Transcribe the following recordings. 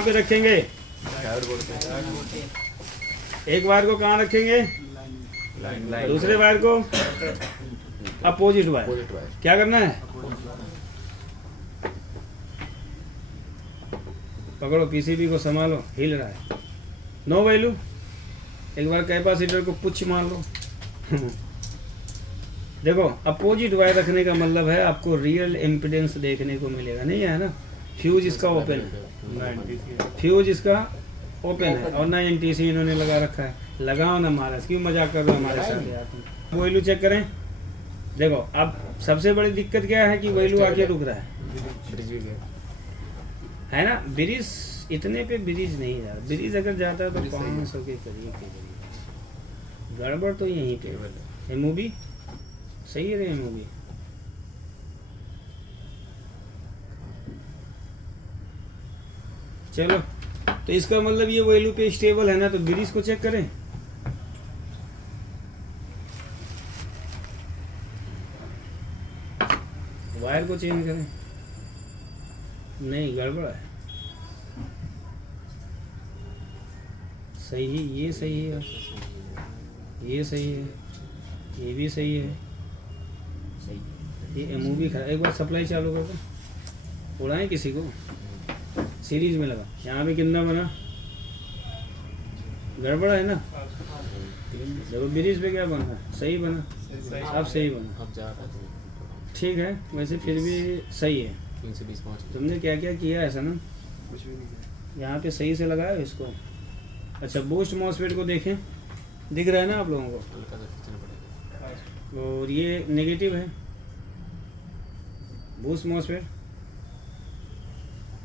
कहाँ पे रखेंगे? एक वायर को कहाँ रखेंगे? दूसरे वायर को अपोजिट वायर। क्या करना है? पकड़ो, पीसीबी को संभालो, हिल रहा है। No value. एक बार कैपेसिटर को पुछ मार लो। देखो, अपोजिट वायर रखने का मतलब है आपको रियल इम्पीडेंस देखने को मिलेगा, नहीं है ना? फ्यूज इसका ओपन है, फ्यूज इसका ओपन है और ना एनटीसी इन्होंने लगा रखा है। लगाओ ना महाराज, क्यों मजाक कर रहे हो हमारे साथ यार तुम। वैल्यू चेक करें। देखो, अब सबसे बड़ी दिक्कत क्या है कि वैल्यू आके रुक रहा है ना? ब्रिज इतने पे ब्रिज नहीं जा रहा। ब्रिज अगर जाता है तो 500 के करीब। गड़बड़ तो यहीं पे। मूवी सही है, मूवी चलो। तो इसका मतलब ये वैल्यू पे स्टेबल है ना, तो ब्रिज को चेक करें। वायर को चेंज करें। नहीं, गड़बड़ है। सही, ये सही है, ये सही है, ये भी सही है, ये मूवी खराब। एक बार सप्लाई चालू कर दो, उड़ाएं किसी को। सीरीज में लगा, यहाँ पे कितना बना? गड़बड़ा है ना? देखो ब्रिज पे क्या बना, सही बना। अब सही बना, ठीक है। वैसे फिर भी सही है। तुमने क्या क्या किया है सनम? कुछ भी नहीं किया। यहाँ पे सही से लगाया इसको। अच्छा, बूस्ट मॉसफेट को देखें, दिख रहा है ना आप लोगों को? और ये नेगेटिव है। बूस्ट मॉसफेट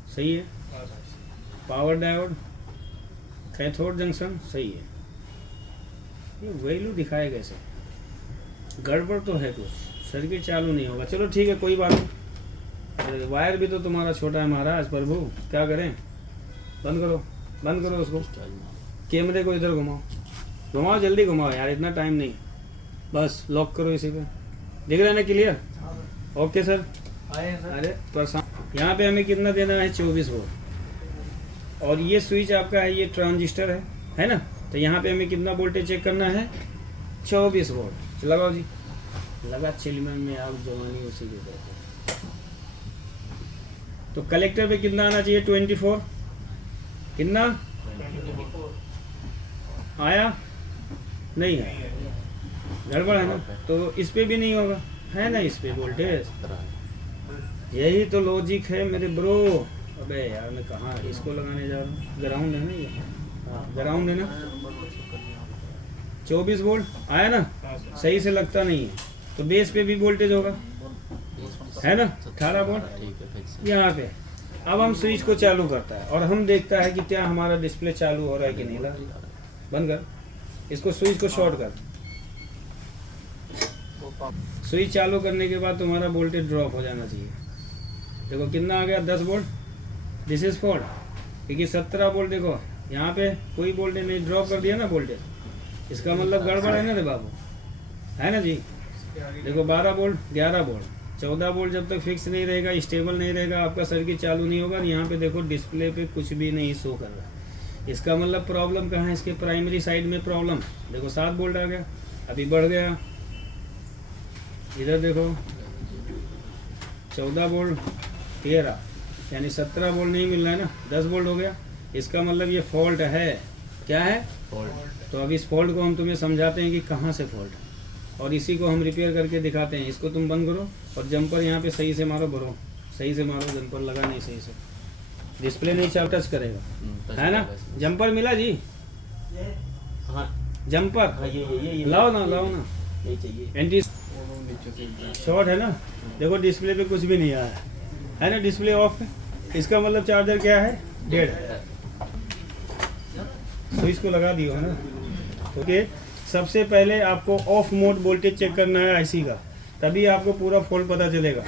सही है। पावर डायोड, कैथोड जंक्शन सही है। ये वैल्यू दिखाए कैसे? गड़बड़ तो है कुछ, सर्किट चालू नहीं होगा। चलो ठीक है, कोई बात नहीं। अरे वायर भी तो तुम्हारा छोटा है महाराज, प्रभु क्या करें? बंद करो, बंद करो उसको। कैमरे को इधर घुमाओ, घुमाओ जल्दी घुमाओ यार, इतना टाइम नहीं। बस लॉक करो इसी पे। दिख रहा है ना क्लियर? Okay sir. अरे परेशान। यहाँ पे हमें कितना देना है? 24 वोल्ट। और ये स्विच आपका है, ये ट्रांजिस्टर है ना? तो यहाँ पे हमें कितना वोल्टेज चेक करना है? 24 वोल्ट। लगाओ जी, लगा चिलमन में आप जवानी उसी के कहते। तो कलेक्टर पे कितना आना चाहिए? 24। कितना आया? नहीं है, गड़बड़ है ना? तो इस पे भी नहीं होगा, है ना? इस पे वोल्टेज, यही तो लॉजिक है मेरे ब्रो। अबे यार मैं कहाँ इसको लगाने जा रहा हूँ? ग्राउंड है ना ये? हाँ ग्राउंड है ना? 24 वोल्ट आया ना? सही से लगता नहीं है, तो बेस पे भी वोल्टेज होगा, है ना? 18 वोल्ट यहाँ पे। अब हम स्विच को चालू करता है और हम देखता है कि क्या हमारा डिस्प्ले चालू हो रहा है कि नहीं। बंद कर इसको, स्विच को शॉर्ट कर। स्विच चालू करने के बाद तुम्हारा वोल्टेज ड्रॉप हो जाना चाहिए। देखो कितना आ गया? 10 वोल्ट। दिस इज फॉल्ट, क्योंकि 17 वोल्ट। देखो यहाँ पे कोई वोल्टेज नहीं, ड्रॉप कर दिया ना वोल्टेज, इसका मतलब गड़बड़ है ना रे बाबू, है ना जी? देखो 12 वोल्ट, 11 वोल्ट, 14 वोल्ट जब तक फिक्स नहीं रहेगा, स्टेबल नहीं रहेगा, आपका सर्किट चालू नहीं होगा। यहाँ पे देखो डिस्प्ले पे कुछ भी नहीं शो कर रहा, इसका मतलब प्रॉब्लम कहाँ है? इसके प्राइमरी साइड में प्रॉब्लम। देखो 7 वोल्ट आ गया, अभी बढ़ गया। इधर देखो 14 वोल्ट, 13, यानी 17 वोल्ट नहीं मिल रहा है ना, 10 वोल्ट हो गया। इसका मतलब ये फॉल्ट है। क्या है? फॉल्ट। तो अब इस फॉल्ट को हम तुम्हें समझाते हैं कि कहाँ से फॉल्ट है, और इसी को हम रिपेयर करके दिखाते हैं। इसको तुम बंद करो और जंपर यहाँ पे सही से मारो, भरो सही से मारो। जंपर लगा नहीं सही से, डिस्प्ले नहीं चाल टच करेगा, है ना? जंपर मिला जी? हाँ जंपर ये लाओ ना, लाओ ना, यही चाहिए। एंटी शॉर्ट है ना? देखो डिस्प्ले पे कुछ भी नहीं आया है ना? डिस्प्ले ऑफ है, इसका मतलब चार्जर क्या है? डेड। तो इसको लगा दियो है ना? ओके, सबसे पहले आपको ऑफ मोड वोल्टेज चेक करना है आईसी का, तभी आपको पूरा फॉल्ट पता चलेगा।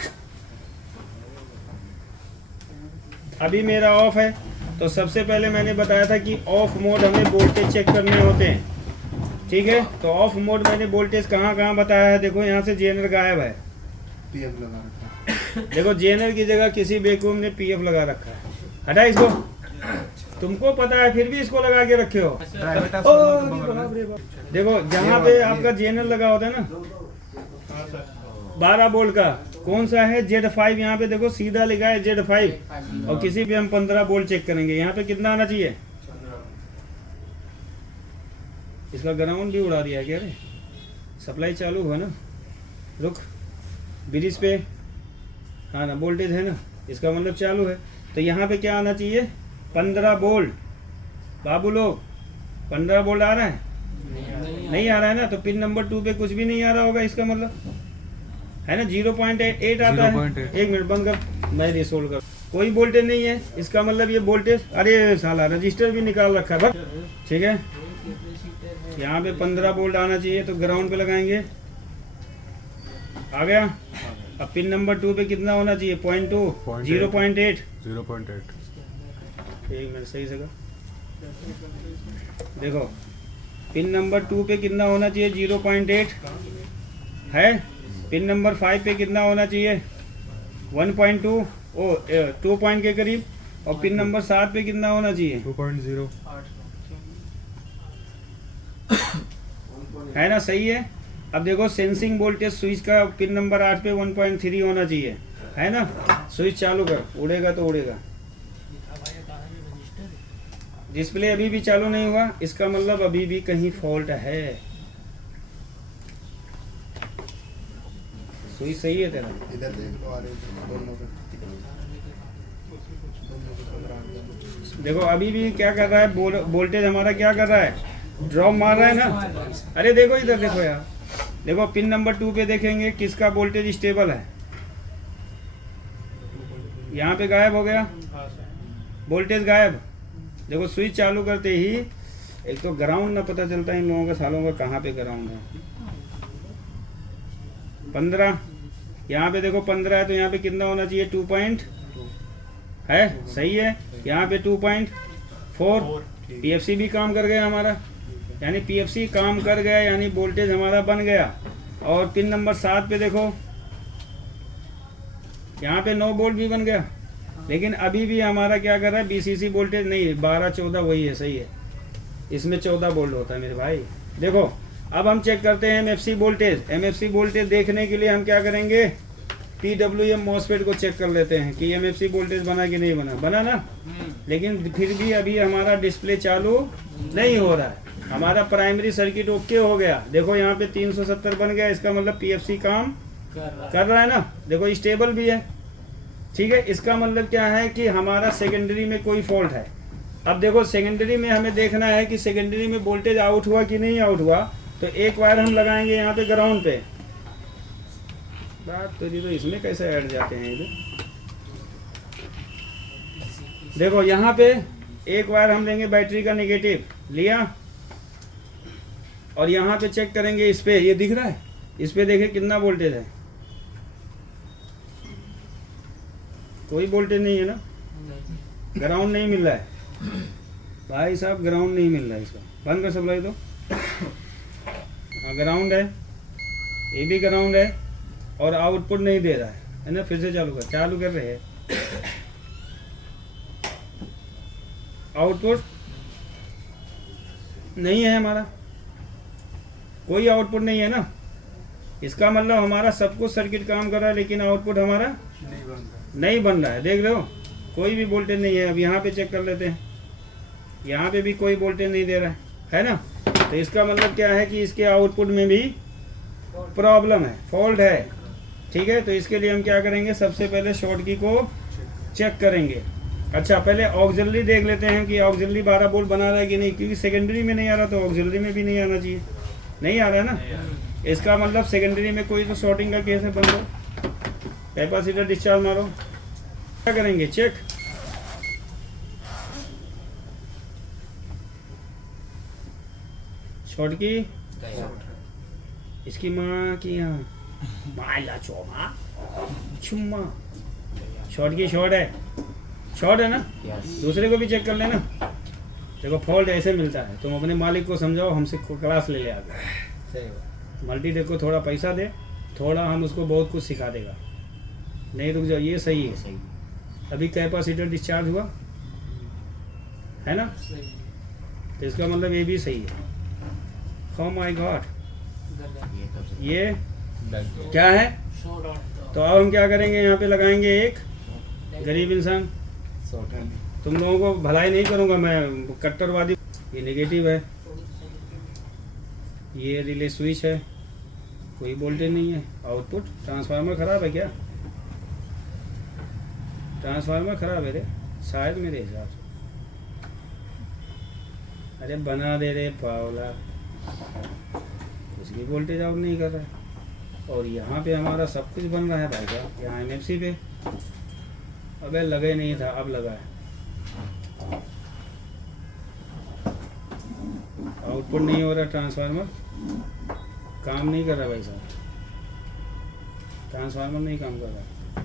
अभी मेरा ऑफ है, तो सबसे पहले मैंने बताया था कि ऑफ मोड हमें वोल्टेज चेक करने होते हैं, ठीक है? तो ऑफ मोड मैंने वोल्टेज कहाँ कहाँ बताया है। देखो यहाँ से जेनर गायब है, पीएफ लगा रखा है। देखो जेनर की जगह किसी बेवकूफ ने पीएफ लगा रखा है, हटा इसको। तुमको पता है फिर भी इसको लगा के रखे हो। प्राइवेट ओ, बाप रे बाप। देखो जहाँ पे आपका जेनरल लगा होता है ना 12 बोल्ट का, कौन सा है Z5, यहाँ पे देखो सीधा लिखा है Z5। और किसी भी हम 15 बोल्ट चेक करेंगे, यहाँ पे कितना आना चाहिए। इसका ग्राउंड भी उड़ा दिया क्या रे, सप्लाई चालू हुआ ना, रुक ब्रिज पे, हाँ ना वोल्टेज है ना, इसका मतलब चालू है। तो यहाँ पे क्या आना चाहिए 15 बोल्ट। बाबू लोग 15 बोल्ट आ रहा है, नहीं आ रहा है ना, तो पिन नंबर 2 पे कुछ भी नहीं आ रहा होगा, इसका मतलब है ना 0.8 आता है। 0.8 एक मिनट बंद कर, मैं रिसोल्व कर, कोई वोल्टेज नहीं है, इसका मतलब ये वोल्टेज, अरे साला रजिस्टर भी निकाल रखा है बस। ठीक है, यहाँ पे 15 वोल्ट आना चाहिए, तो ग्राउंड पे लगाएंगे, आ गया। अब पिन नंबर 2 पे कितना होना चाहिए 0.2, 0.8। 0.8 एक मिनट सही जगह देखो, पिन नंबर 2 पे कितना होना चाहिए 0.8 है। पिन नंबर 5 पे कितना होना चाहिए 1.2, 2 पॉइंट के करीब। और पिन नंबर 7 पे कितना होना चाहिए 2.0 है ना, सही है। अब देखो सेंसिंग वोल्टेज स्विच का पिन नंबर 8 पे 1.3 होना चाहिए, है ना। स्विच चालू कर, उड़ेगा तो उड़ेगा। डिस्प्ले अभी भी चालू नहीं हुआ, इसका मतलब अभी भी कहीं फॉल्ट है। स्विच सही है तेरा, इधर देख लो, आ रहे दोनों पे। देखो अभी भी क्या कर रहा है, वोल्टेज हमारा क्या कर रहा है, ड्रॉप मार रहा है ना। अरे देखो इधर देखो यार, देखो पिन नंबर 2 पे देखेंगे किसका वोल्टेज स्टेबल है, यहाँ पे गायब हो गया वोल्टेज, गायब। देखो स्विच चालू करते ही एक तो ग्राउंड ना पता चलता है इन लोगों का, सालों का कहाँ पे ग्राउंड है। 15, यहाँ पे देखो 15 है, तो यहाँ पे कितना होना चाहिए 2 पॉइंट है, सही है। यहाँ पे 2.4, पीएफसी भी काम कर गया हमारा, यानी पीएफसी काम कर गया, यानी वोल्टेज हमारा बन गया। और पिन नंबर 7 पे देखो, यहाँ पे 9 वोल्ट भी बन गया, लेकिन अभी भी हमारा क्या कर रहा है बीसीसी वोल्टेज नहीं है, 12-14 वही है, सही है। इसमें 14 वोल्ट होता है मेरे भाई। देखो अब हम चेक करते हैं एमएफसी वोल्टेज। एमएफसी वोल्टेज देखने के लिए हम क्या करेंगे, पीडब्ल्यूएम मॉसफेट को चेक कर लेते हैं कि एमएफसी वोल्टेज बना कि नहीं बना, बना ना। लेकिन फिर भी अभी हमारा डिस्प्ले चालू नहीं हो रहा है, हमारा प्राइमरी सर्किट ओके हो गया। देखो यहाँ पे 370 बन गया, इसका मतलब पीएफसी काम कर रहा है ना, देखो स्टेबल भी है। ठीक है, इसका मतलब क्या है कि हमारा सेकेंडरी में कोई फॉल्ट है। अब देखो सेकेंडरी में हमें देखना है कि सेकेंडरी में वोल्टेज आउट हुआ कि नहीं आउट हुआ, तो एक वायर हम लगाएंगे यहाँ पे ग्राउंड पे। बात तो जी, तो इसमें कैसे ऐड जाते हैं इधर, देखो यहाँ पे एक वायर हम देंगे बैटरी का नेगेटिव लिया, और यहाँ पे चेक करेंगे इस पे, ये दिख रहा है, इस पे देखें कितना वोल्टेज है, कोई वोल्टेज नहीं है ना, ग्राउंड नहीं मिल रहा है भाई साहब, ग्राउंड नहीं मिल रहा है इसका। बंद कर सप्लाई तो, हाँ ग्राउंड है, ये भी ग्राउंड है, और आउटपुट नहीं दे रहा है ना। फिर से चालू कर, चालू कर रहे हैं, आउटपुट नहीं है हमारा, कोई आउटपुट नहीं है ना। इसका मतलब हमारा सब कुछ सर्किट काम कर रहा है, लेकिन आउटपुट हमारा नहीं बन रहा है। देख रहे हो कोई भी वोल्टेज नहीं है। अब यहाँ पे चेक कर लेते हैं, यहाँ पे भी कोई वोल्टेज नहीं दे रहा है ना। तो इसका मतलब क्या है कि इसके आउटपुट में भी प्रॉब्लम है, फॉल्ट है। ठीक है, तो इसके लिए हम क्या करेंगे, सबसे पहले शॉर्ट की को चेक करेंगे। अच्छा पहले ऑक्सिलरी देख लेते हैं कि ऑक्सिलरी 12 वोल्ट बना रहा है कि नहीं, क्योंकि सेकेंडरी में नहीं आ रहा तो ऑक्सिलरी में भी नहीं आना चाहिए, नहीं आ रहा है ना। इसका मतलब सेकेंडरी में कोई तो शॉर्टिंग का केस है, बंद हो, कैपेसिटर डिस्चार्ज मारो। क्या करेंगे चेक, शॉर्ट की इसकी माँ की यहाँ माला चोमा छुम्मा, शॉर्ट की शॉर्ट है ना। दूसरे को भी चेक कर लेना। देखो फॉल्ट ऐसे मिलता है, तुम अपने मालिक को समझाओ, हमसे क्लास ले ले आगे। मल्टी टेक को थोड़ा पैसा दे, थोड़ा हम उसको बहुत कुछ सिखा देगा। नहीं रुक जाओ, ये सही है। अभी कैपेसिटर डिस्चार्ज हुआ है ना, सही तो इसका मतलब ये भी सही है। Oh my God, गलत ये लग गया। क्या है? शॉर्ट आउट तो अब हम क्या करेंगे, यहाँ पे लगाएंगे एक गरीब इंसान। शॉर्ट है। तुम लोगों को भलाई नहीं करूँगा मैं, कट्टरवादी। ये नेगेटिव है, ये रिले स्विच है, कोई वोल्टेज नहीं है। आउटपुट ट्रांसफार्मर खराब है क्या? ट्रांसफार्मर खराब है रे शायद मेरे हिसाब से। अरे बना दे रे पावला, कुछ भी वोल्टेज आउट नहीं कर रहा है। और यहाँ पे हमारा सब कुछ बन रहा है भाई साहब, यहाँ एमएफसी पे। अबे लगे नहीं था, अब लगा है। आउटपुट नहीं हो रहा, ट्रांसफार्मर काम नहीं कर रहा भाई साहब, ट्रांसफार्मर नहीं काम कर रहा।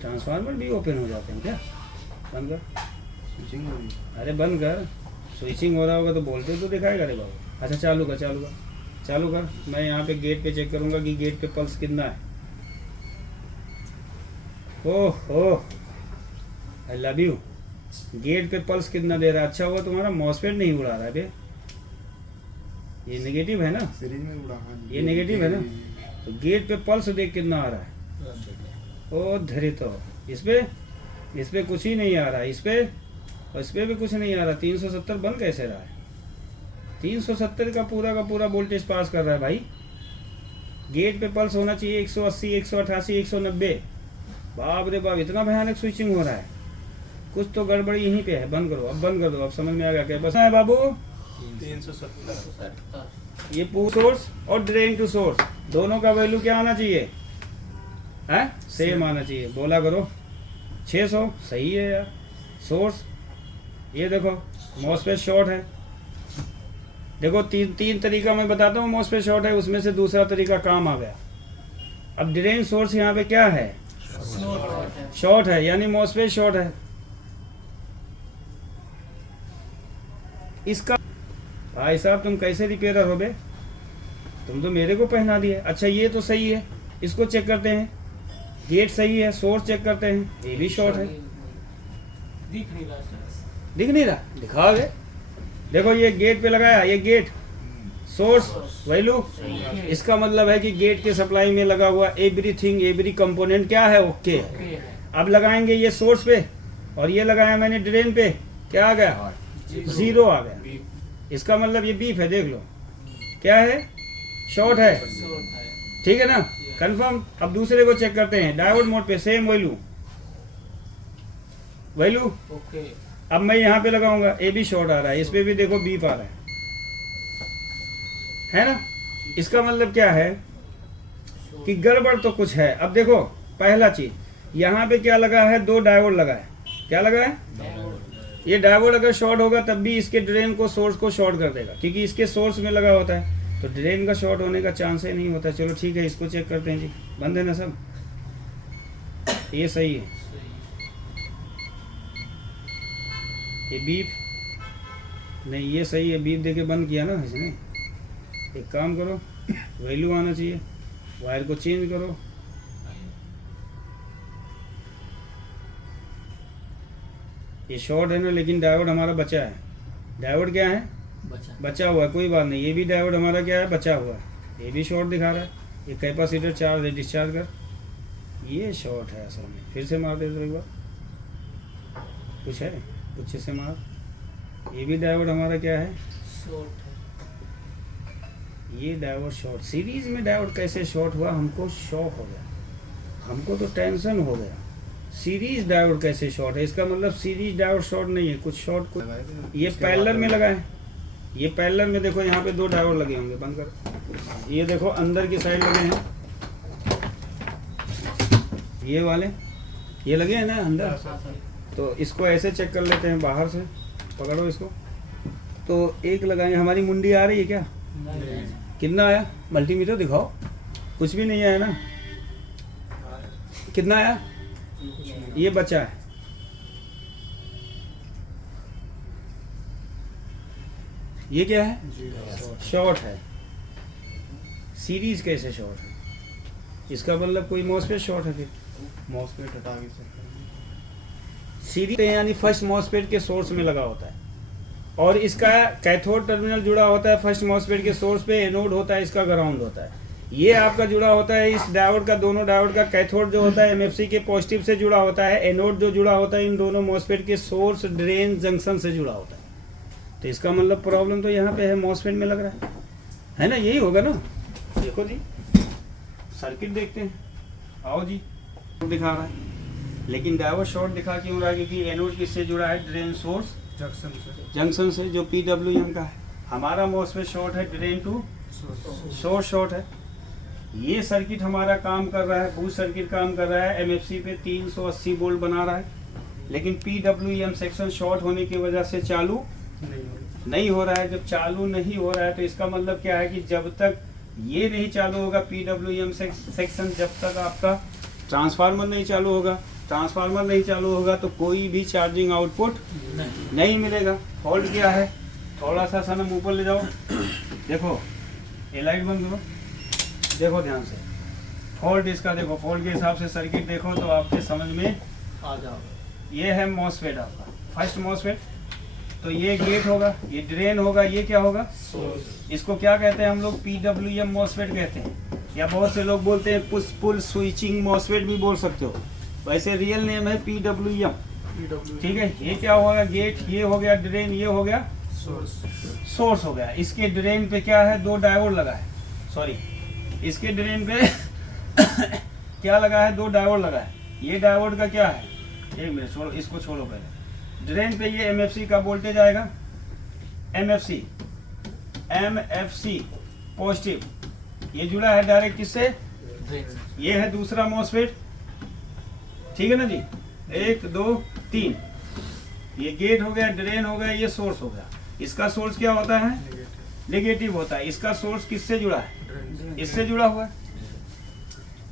ट्रांसफार्मर भी ओपन हो जाते हैं क्या? बंद कर, स्विचिंग हो रही है। अरे बंद कर। स्विचिंग हो रहा होगा तो वोल्टेज तो दिखाएगा रे बाबू। अच्छा चालू कर, चालू कर, चालू कर। मैं यहाँ पे गेट पे चेक करूँगा कि गेट पे पल्स कितना है। ओह आई लव यू। गेट पे पल्स कितना दे रहा है? अच्छा हुआ तुम्हारा मॉसफेट नहीं उड़ा रहा है बे। ये नेगेटिव है ना, सीरीज में उड़ा। हाँ जी। ये नेगेटिव है ना? तो गेट पे पल्स देख कितना आ रहा है। लग गया। ओ धरे तो इस पे कुछ ही नहीं आ रहा, इस पे और इस पे भी कुछ नहीं आ रहा। 370 बन कैसे रहा है? 370 का पूरा वोल्टेज पास कर रहा है भाई। गेट पे पल्स होना चाहिए 180, 188, 190। बाप रे बाप, इतना भयानक स्विचिंग हो रहा है। कुछ तो गड़बड़ी यहीं पे है। बंद करो, अब बंद कर दो, अब समझ में आ गया क्या बस है बाबू। 370। ये पूल सोर्स और ड्रेन टू सोर्स दोनों का वैल्यू क्या आना चाहिए? है सेम आना चाहिए। बोला करो 600 सही है यार। सोर्स ये देखो, मॉसफेट शॉर्ट है। देखो तीन तरीका मैं बताता हूँ मॉसफेट शॉर्ट है, उसमें से दूसरा तरीका काम आ गया। अब ड्रेन सोर्स यहाँ पे क्या है? शॉर्ट है, यानी मॉसफेट शॉर्ट है। इसका भाई साहब तुम कैसे रिपेयरर हो बे? तुम तो मेरे को पहना दिए। अच्छा ये तो सही है, इसको चेक करते हैं। गेट सही है, सोर्स चेक करते हैं, ये भी शॉर्ट है। दिख नहीं रहा सर। दिख नहीं रहा, दिखाओगे। देखो ये गेट पे लगाया, ये गेट सोर्स वैल्यू। इसका मतलब है कि गेट के सप्लाई में लगा हुआ एवरीथिंग, एवरी कंपोनेंट क्या है? ओके है। अब लगाएंगे ये सोर्स पे और ये लगाया मैंने ड्रेन पे, क्या आ गया? जीरो आ गया। इसका मतलब ये बीफ है, देख लो क्या है? शॉर्ट है। ठीक है ना, कंफर्म। अब दूसरे को चेक करते हैं डायोड मोड पे, सेम वैल्यू। ओके अब मैं यहाँ पे लगाऊंगा, ए भी शॉर्ट आ रहा है, इस पे भी देखो बीप आ रहा है ना? इसका मतलब क्या है कि गड़बड़ तो कुछ है। अब देखो पहला चीज, यहाँ पे क्या लगा है? 2 डायोड लगा है। क्या लगा है? ये डायोड अगर शॉर्ट होगा तब भी इसके ड्रेन को, सोर्स को शॉर्ट कर देगा, क्योंकि इसके सोर्स में लगा होता है, तो ड्रेन का शॉर्ट होने का चांस ही नहीं होता। चलो ठीक है, इसको चेक करते हैं जी। बंद है ना सब? ये सही है। ये बीप नहीं, ये सही है। बीप देके बंद किया ना इसने। एक काम करो, वैल्यू आना चाहिए, वायर को चेंज करो। ये शॉर्ट है ना, लेकिन डायोड हमारा बचा है। डायोड क्या है? बचा हुआ है, कोई बात नहीं। ये भी डायोड हमारा क्या है? बचा हुआ है। ये भी शॉर्ट दिखा रहा है। ये कैपेसिटर चार्ज है, डिस्चार्ज कर। ये शॉर्ट है असल में। फिर से मार दे दो एक बार, कुछ है? कुछ से मार। ये भी डायोड हमारा क्या है? शॉर्ट है। ये डायोड शॉर्ट। सीरीज में डायोड कैसे शॉर्ट हुआ? हमको शॉक हो गया, हमको तो टेंशन हो गया। सीरीज डायोड कैसे शॉर्ट है? इसका मतलब सीरीज डायोड शॉर्ट नहीं है, कुछ शॉर्ट कुछ। लगाए थे। ये उसके पैरेलल बाद में लगा है। ये पैरेलल में देखो, यहाँ पे 2 डायोड लगे होंगे। बंद कर। ये देखो अंदर की साइड लगे हैं, ये वाले ये लगे हैं ना अंदर। हाँ सर। तो इसको ऐसे चेक कर लेते हैं, बाहर से पकड़ो इसको। तो एक लगाए, हमारी मुंडी आ रही है क्या? नहीं। कितना आया? मल्टीमीटर दिखाओ। कुछ भी नहीं आया ना? कितना आया? ये बचा है। ये क्या है? शॉर्ट है। सीरीज कैसे शॉर्ट है? इसका मतलब कोई मॉसफेट शॉर्ट है। फिर मॉसफेट हटा के चेक करेंगे। सीरीज यानी फर्स्ट मॉसफेट के सोर्स में लगा होता है। और इसका कैथोड टर्मिनल जुड़ा होता है फर्स्ट मॉसफेट के सोर्स पे, एनोड होता है, इसका ग्राउंड होता है। ये आपका जुड़ा होता है इस डायोड का, दोनों डायोड का कैथोड जो होता है एमएफसी के पॉजिटिव से जुड़ा होता है, एनोड जो जुड़ा होता है इन दोनों मॉसफेट के सोर्स ड्रेन जंक्शन से जुड़ा होता है। तो इसका मतलब प्रॉब्लम तो यहाँ पे है मॉसफेट में लग रहा है ना, यही होगा ना। देखो जी सर्किट देखते हैं, आओ जी दिखा रहा है, लेकिन डायोड शॉर्ट दिखा क्यों रहा है? क्योंकि एनोड किससे जुड़ा है? ड्रेन सोर्स जंक्शन से, जो PWM का है। हमारा मॉसफेट शॉर्ट है ड्रेन टू सोर्स शॉर्ट है। ये सर्किट हमारा काम कर रहा है, बूस्ट सर्किट काम कर रहा है, एमएफसी पे 380 वोल्ट बना रहा है, लेकिन PWM सेक्शन शॉर्ट होने की वजह से चालू नहीं हो रहा है। जब चालू नहीं हो रहा है तो इसका मतलब क्या है कि जब तक ये नहीं चालू होगा PWM सेक्शन, जब तक आपका ट्रांसफार्मर नहीं चालू होगा, ट्रांसफार्मर नहीं चालू होगा तो कोई भी चार्जिंग आउटपुट नहीं मिलेगा। फॉल्ट क्या है? थोड़ा सा सनम ऊपर ले जाओ, देखो ये लाइट बंद करो, देखो ध्यान से फॉल्ट इसका, देखो फॉल्ट के हिसाब से सर्किट देखो तो आपके समझ में आ जाओ। ये है मॉसफेट आपका फर्स्ट मॉसफेट, तो ये गेट होगा, ये ड्रेन होगा, ये क्या होगा? सोर्स। इसको क्या कहते हैं हम लोग? PWM मॉसफेट कहते हैं, या बहुत से लोग बोलते हैं पुश पुल स्विचिंग मॉसफेट भी बोल सकते हो। वैसे रियल नेम है PWM, ठीक है। ये क्या होगा? गेट, ये हो गया ड्रेन, ये हो गया सोर्स हो गया। इसके ड्रेन पे क्या है? 2 डायोड लगा है, सॉरी इसके ड्रेन पे क्या लगा है? 2 डायोड लगा है। ये डायोड का क्या है? एक मिनट छोड़ो, इसको छोड़ो पहले। ड्रेन पे ये MFC का वोल्टेज आएगा, MFC पॉजिटिव, ये जुड़ा है डायरेक्ट किससे? ये है दूसरा मॉसफेट, ठीक है ना जी। 1 2 3, ये गेट हो गया, ड्रेन हो गया, ये सोर्स हो गया। इसका सोर्स क्या होता है? नेगेटिव होता है। इसका सोर्स किससे जुड़ा है? इससे जुड़ा हुआ है।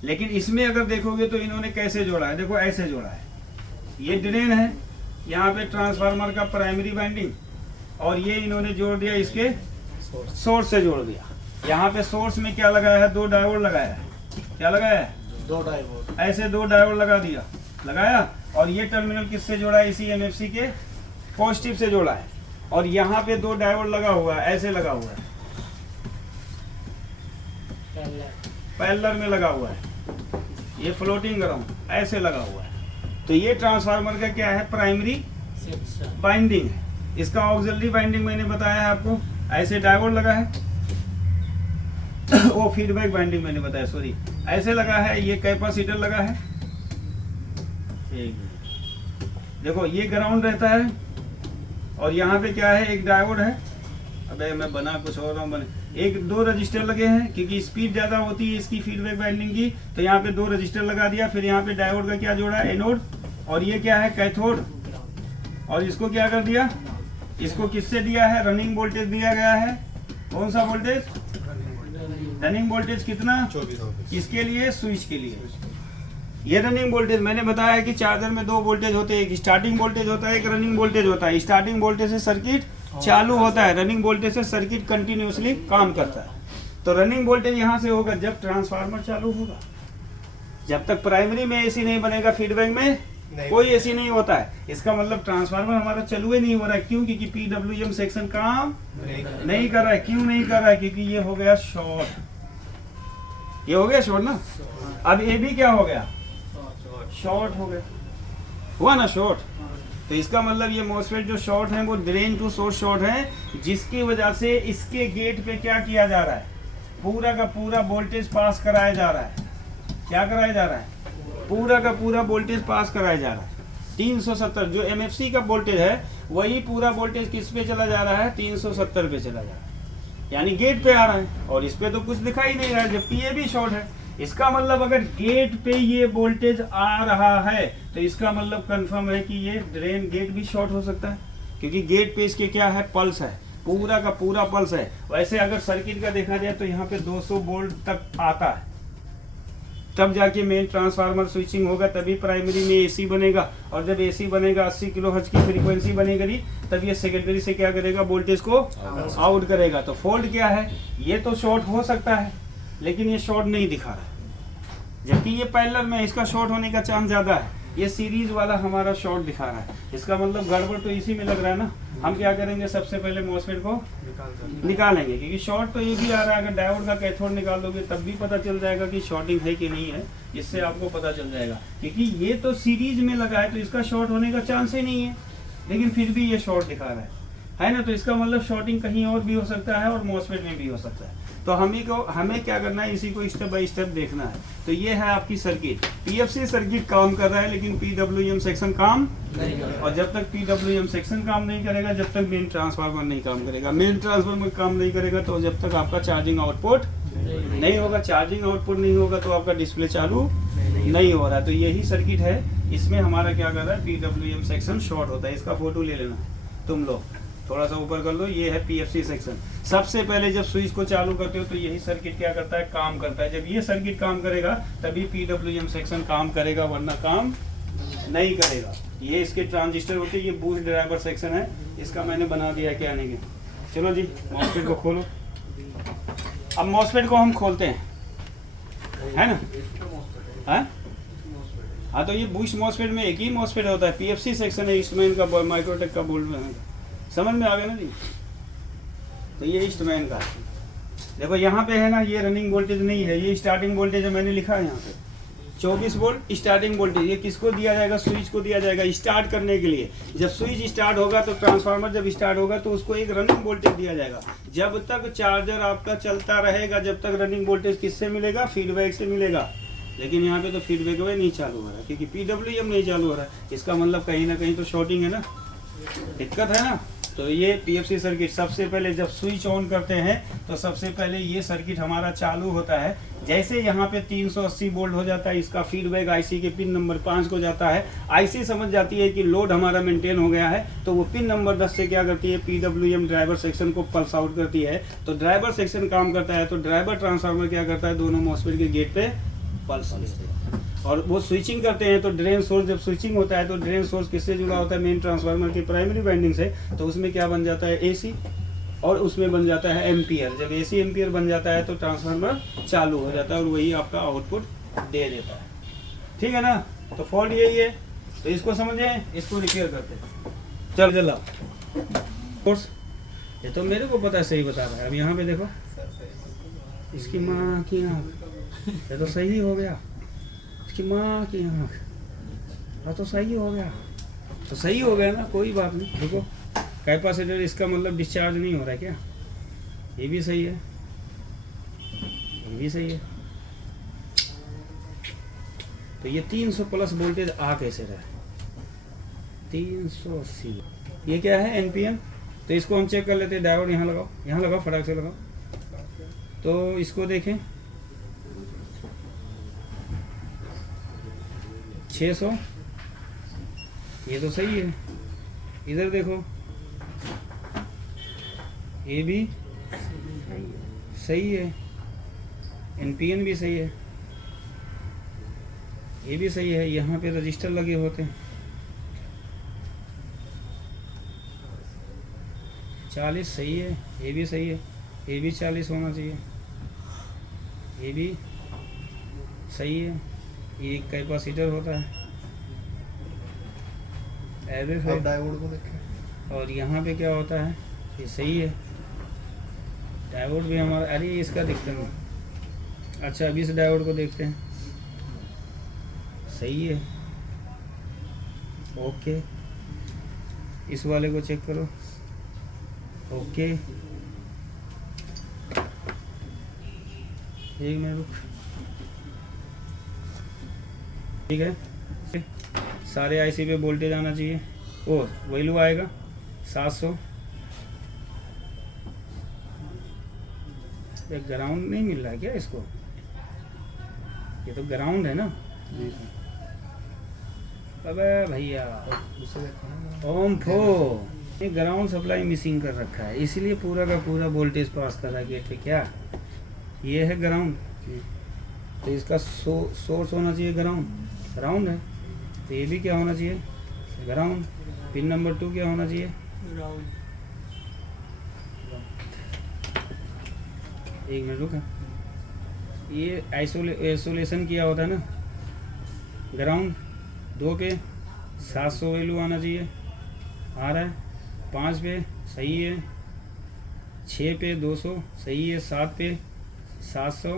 लेकिन इसमें अगर देखोगे तो इन्होंने कैसे जोड़ा है? देखो ऐसे जोड़ा है, ये ड्रेन है, यहाँ पे ट्रांसफार्मर का प्राइमरी वाइंडिंग, और ये इन्होंने जोड़ दिया इसके सोर्स से जोड़ दिया। यहाँ पे सोर्स में क्या लगाया है? 2 डायोड लगाया है। क्या लगाया है? 2 डायोड। ऐसे 2 डायोड लगा दिया, लगाया, और ये टर्मिनल किससे जोड़ा है? इसी MFC के पॉजिटिव से जोड़ा है। और यहाँ पे 2 डायोड लगा हुआ है, ऐसे लगा हुआ है, पैरेलल में लगा हुआ है, ये फ्लोटिंग ग्राउंड ऐसे लगा हुआ है। तो ये ट्रांसफार्मर का क्या है? Primary section. बाइंडिंग है। इसका ऑक्सिलरी बाइंडिंग मैंने बताया है आपको, ऐसे डायोड लगा है वो फीडबैक बाइंडिंग मैंने बताया, सॉरी, ऐसे लगा है, ये कैपेसिटर लगा है। एक देखो ये ग्राउंड रहता है, और यहाँ पे क्या है? एक डायोड है। अबे मैं बना कुछ और रहा हूँ, बने 1-2 रजिस्टर लगे हैं, क्योंकि स्पीड ज़्यादा होती है इसकी फीडबैक बाइंडिंग की, तो यहाँ पे 2 रजिस्टर लगा दिया। फिर यहाँ पे डायोड का क्या जोड़ा है? एनोड, और ये क्या है? कैथोड। और इसको क्या कर दिया? इसको किससे दिया है? रनिंग वोल्टेज दिया गया है। कौन सा वोल्टेज? रनिंग वोल्टेज कितना? 24। किसके लिए? स्विच के लिए। ये रनिंग वोल्टेज मैंने बताया है कि चार्जर में 2 वोल्टेज होते हैं, एक स्टार्टिंग वोल्टेज होता है, एक रनिंग वोल्टेज होता है। स्टार्टिंग वोल्टेज से सर्किट चालू होता है, रनिंग वोल्टेज से सर्किट कंटिन्यूअसली काम करता है। तो रनिंग वोल्टेज यहाँ से होगा जब ट्रांसफार्मर चालू होगा। जब तक प्राइमरी में एसी नहीं बनेगा, फीडबैक में कोई एसी नहीं होता है। इसका मतलब ट्रांसफार्मर हमारा चालू ही नहीं हो रहा है। क्यों? क्योंकि PWM सेक्शन काम नहीं कर रहा है। क्यों नहीं कर रहा है? क्योंकि ये हो गया शॉर्ट, ये हो गया शॉर्ट ना। अब ये भी क्या हो गया? शॉर्ट हो गया, हुआ ना शॉर्ट। तो इसका मतलब ये मॉसफेट जो शॉर्ट है वो ड्रेन टू सोर्स शॉर्ट है, जिसकी वजह से इसके गेट पे क्या किया जा रहा है? पूरा का पूरा वोल्टेज पास कराया जा रहा है। क्या कराया जा रहा है? पूरा का पूरा वोल्टेज पास कराया जा रहा है। 370 जो MFC का वोल्टेज है, वही पूरा वोल्टेज किस पे चला जा रहा है? 370 पे चला जा रहा है, यानी गेट पे आ रहा है। और इस पे तो कुछ दिखाई नहीं रहा है, जबकि ये भी शॉर्ट है। इसका मतलब अगर गेट पे ये वोल्टेज आ रहा है तो इसका मतलब कंफर्म है कि ये ड्रेन गेट भी शॉर्ट हो सकता है, क्योंकि गेट पे इसके क्या है? पल्स है, पूरा का पूरा पल्स है। वैसे अगर सर्किट का देखा जाए तो यहाँ पे 200 वोल्ट तक आता है, तब जाके मेन ट्रांसफार्मर स्विचिंग होगा, तभी प्राइमरी में एसी बनेगा। और जब एसी बनेगा 80 किलोहर्ट्ज की फ्रीक्वेंसी बनेगी, तब ये सेकेंडरी से क्या करेगा? वोल्टेज को आउट करेगा। तो फॉल्ट क्या है? ये तो शॉर्ट हो सकता है, लेकिन ये शॉर्ट नहीं दिखा रहा है, जबकि ये पैरेलल में इसका शॉर्ट होने का चांस ज़्यादा है। ये सीरीज वाला हमारा शॉर्ट दिखा रहा है, इसका मतलब गड़बड़ तो इसी में लग रहा है ना। हम क्या करेंगे, सबसे पहले मॉसफेट को निकालेंगे, क्योंकि शॉर्ट तो ये भी आ रहा है। अगर डायोड का कैथोड निकाल दोगे तब भी पता चल जाएगा कि शॉर्टिंग है कि नहीं है, इससे आपको पता चल जाएगा। क्योंकि ये तो सीरीज में लगा है तो इसका शॉर्ट होने का चांस ही नहीं है, लेकिन फिर भी ये शॉर्ट दिखा रहा है ना। तो इसका मतलब शॉर्टिंग कहीं और भी हो सकता है और मॉसफेट में भी हो सकता है। तो हमें क्या करना है, इसी को स्टेप बाय स्टेप देखना है। तो ये है आपकी सर्किट, पीएफसी सर्किट काम कर रहा है लेकिन पीडब्ल्यूएम सेक्शन काम नहीं कर रहा है। और जब तक पीडब्ल्यूएम सेक्शन काम नहीं करेगा, जब तक मेन ट्रांसफार्मर नहीं काम करेगा, मेन ट्रांसफार्मर काम नहीं करेगा, तो जब तक आपका चार्जिंग आउटपुट नहीं होगा, चार्जिंग आउटपुट नहीं होगा तो आपका डिस्प्ले चालू नहीं हो रहा है। तो यही सर्किट है, इसमें हमारा क्या कर रहा है, पीडब्ल्यूएम सेक्शन शॉर्ट होता है। इसका फोटो ले लेना तुम लोग, थोड़ा सा ऊपर कर लो। ये है पीएफसी सेक्शन। सबसे पहले जब स्विच को चालू करते हो तो यही सर्किट क्या करता है, काम करता है। जब ये सर्किट काम करेगा तभी पीडब्ल्यूएम सेक्शन काम करेगा, वरना काम नहीं करेगा। ये इसके ट्रांजिस्टर होते हैं, ये बूस्ट ड्राइवर सेक्शन है, इसका मैंने बना दिया है क्या नहीं। चलो जी, मॉसफेट को खोलो। अब मॉसफेट को हम खोलते हैं, है ना। हाँ, तो ये बूस्ट मॉसफेट में एक ही मॉसफेट होता है, पीएफसी सेक्शन है, ईस्टमैन का, माइक्रोटेक का, बोल्ट, समझ में आ गया ना जी। तो ये ईस्टमैन का है। देखो यहाँ पे है ना, ये रनिंग वोल्टेज नहीं है, ये स्टार्टिंग वोल्टेज है, मैंने लिखा है यहाँ पे 24 वोल्ट स्टार्टिंग वोल्टेज। ये किसको दिया जाएगा, स्विच को दिया जाएगा स्टार्ट करने के लिए। जब स्विच स्टार्ट होगा तो ट्रांसफार्मर जब स्टार्ट होगा तो उसको एक रनिंग वोल्टेज दिया जाएगा। जब तक चार्जर आपका चलता रहेगा, जब तक रनिंग वोल्टेज किससे मिलेगा, फीडबैक से मिलेगा। लेकिन यहाँ पे तो फीडबैक वे नहीं चालू हो रहा है, क्योंकि पीडब्ल्यूएम नहीं चालू हो रहा है। इसका मतलब कहीं ना कहीं तो शॉर्टिंग है ना, दिक्कत है ना। तो ये पीएफसी सर्किट, सबसे पहले जब स्विच ऑन करते हैं तो सबसे पहले ये सर्किट हमारा चालू होता है। जैसे यहाँ पे 380 वोल्ट हो जाता है, इसका फीडबैक आईसी के पिन नंबर 5 को जाता है। आईसी समझ जाती है कि लोड हमारा मेंटेन हो गया है, तो वो पिन नंबर 10 से क्या करती है, पीडब्ल्यूएम ड्राइवर सेक्शन को पल्स आउट करती है। तो ड्राइवर सेक्शन काम करता है, तो ड्राइवर ट्रांसफार्मर क्या करता है, दोनों मॉसफेट के गेट पे पल्स देते हैं। और वो स्विचिंग करते हैं, तो ड्रेन सोर्स जब स्विचिंग होता है तो ड्रेन सोर्स किससे जुड़ा होता है, मेन ट्रांसफार्मर की प्राइमरी वाइंडिंग से। तो उसमें क्या बन जाता है, एसी, और उसमें बन जाता है एम्पियर। जब एसी एम्पियर बन जाता है तो ट्रांसफार्मर चालू हो जाता है और वही आपका आउटपुट दे देता है। ठीक है ना। तो फॉल्ट यही है, तो इसको समझे, इसको रिपेयर करते हैं। चल चलाओ कोर्स, ये तो मेरे को पता है, सही बता रहा है। अब यहाँ पे देखो, इसकी माँ की आँख, ये तो सही हो गया। इसकी माँ की आँख, हाँ तो सही हो गया, तो सही हो गया ना, कोई बात नहीं। देखो कैपेसिटर, इसका मतलब डिस्चार्ज नहीं हो रहा है क्या, ये भी सही है, ये भी सही है। तो ये 300 प्लस वोल्टेज आ कैसे रहा है, 380। ये क्या है, एनपीएम। तो इसको हम चेक कर लेते हैं। डायोड यहाँ लगाओ, यहाँ लगाओ, फटाक से लगाओ। तो इसको देखें, 600, ये तो सही है। इधर देखो, ये भी सही है, एनपीएन भी सही है, ये भी सही है। यहाँ पे रजिस्टर लगे होते हैं, 40 सही है, ये भी सही है, ये भी 40 होना चाहिए, ये भी सही है। ये एक कैपेसिटर होता है, एवरेज है। डायोड को देखें, और यहाँ पे क्या होता है, ये सही है। डायोड भी हमारा, अरे इसका दिखता नहीं। अच्छा, अभी इस डायोड को देखते हैं, सही है, ओके। इस वाले को चेक करो, ओके। एक मिनट रुक, ठीक है। सारे आईसी पे वोल्टेज आना चाहिए, ओ वैल्यू आएगा 700। एक ग्राउंड नहीं मिल रहा है क्या इसको, ये तो ग्राउंड है ना। जी सर। अबे भैया, उसे देखो ना। ओम फो, ये ग्राउंड सप्लाई मिसिंग कर रखा है, इसीलिए पूरा का पूरा वोल्टेज पास कर रहा है। क्या ये है ग्राउंड, तो इसका सोर्स होना चाहिए ग्राउंड है। तो ये भी क्या होना चाहिए, ग्राउंड। पिन नंबर 2 क्या होना चाहिए, ग्राउंड। एक मिनट रुका, ये आइसोलेशन किया होता है ना ग्राउंड, 2 पे 700 वैल्यू आना चाहिए, आ रहा है। 5 पे सही है, 6 पे 200 सही है, 7 पे 700